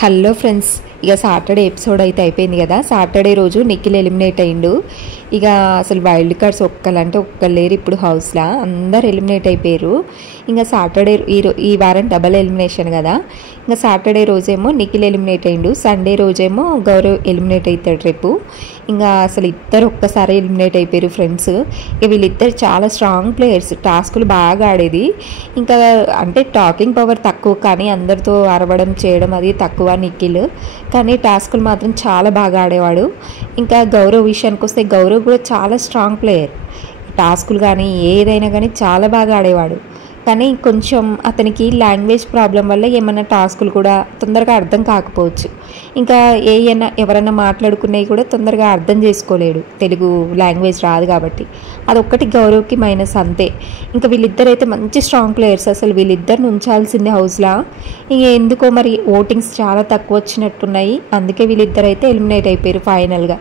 Hello friends, ఇక Saturday episode అయితే అయిపోయింది కదా. సాటర్డే రోజు నిఖిల్ ఎలిమినేట్ అయ్యిండు. ఇక అసలు వైల్డ్ కార్డ్స్ ఒక్కలంటే ఒక్కలేరు ఇప్పుడు హౌస్లో, అందరు ఎలిమినేట్ అయిపోయారు. ఇంకా సాటర్డే ఈ వారం డబల్ ఎలిమినేషన్ కదా. ఇంకా సాటర్డే రోజేమో నిఖిల్ ఎలిమినేట్ అయ్యిండు, సండే రోజేమో గౌరవ్ ఎలిమినేట్ అవుతాడు రేపు. ఇంకా అసలు ఇద్దరు ఒక్కసారి ఎలిమినేట్ అయిపోయారు ఫ్రెండ్స్. ఇక వీళ్ళిద్దరు చాలా స్ట్రాంగ్ ప్లేయర్స్, టాస్కులు బాగా ఆడేది. ఇంకా అంటే టాకింగ్ పవర్ తక్కువ, కానీ అందరితో అరవడం చేయడం అది తక్కువ నిఖిల్, కానీ టాస్కులు మాత్రం చాలా బాగా ఆడేవాడు. ఇంకా గౌరవ్ విషయానికి వస్తే గౌరవ్ కూడా చాలా స్ట్రాంగ్ ప్లేయర్, టాస్కులు కానీ ఏదైనా కానీ చాలా బాగా ఆడేవాడు. కానీ కొంచెం అతనికి లాంగ్వేజ్ ప్రాబ్లం వల్ల ఏమైనా టాస్కులు కూడా తొందరగా అర్థం కాకపోవచ్చు. ఇంకా ఎవరైనా మాట్లాడుకునేవి కూడా తొందరగా అర్థం చేసుకోలేడు, తెలుగు లాంగ్వేజ్ రాదు కాబట్టి. అదొక్కటి గౌరవ్కి మైనస్ అంతే. ఇంకా వీళ్ళిద్దరు అయితే మంచి స్ట్రాంగ్ ప్లేయర్స్, అసలు వీళ్ళిద్దరిని ఉంచాల్సిందే హౌస్లో. ఇంక ఎందుకో మరి ఓటింగ్స్ చాలా తక్కువ వచ్చినట్టున్నాయి, అందుకే వీళ్ళిద్దరు అయితే ఎలిమినేట్ అయిపోయారు ఫైనల్గా.